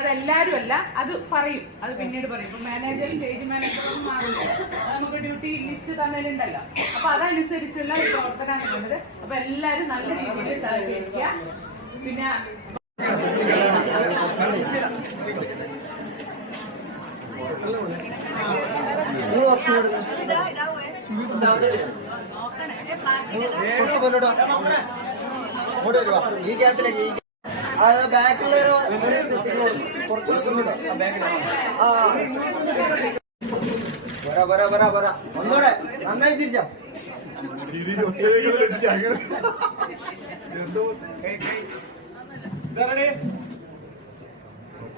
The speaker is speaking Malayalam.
അതെല്ലാരും അല്ല, അത് പറയും, അത് പിന്നീട് പറയും. ഇപ്പൊ മാനേജർ സ്റ്റേജ് മാനേജറും മാറില്ല, നമുക്ക് ഡ്യൂട്ടി ലിസ്റ്റ് തമ്മിലുണ്ടല്ലോ. അപ്പൊ അതനുസരിച്ചുള്ള പ്രവർത്തനമാണ് വേണ്ടത്. അപ്പൊ എല്ലാരും നല്ല രീതിയിൽ സഹകരിക്കുക. പിന്നെ ഈ ക്യാമ്പിലേക്ക് ബാക്കിലുള്ള ഒന്നൂടെ നന്നായി തിരിച്ചാ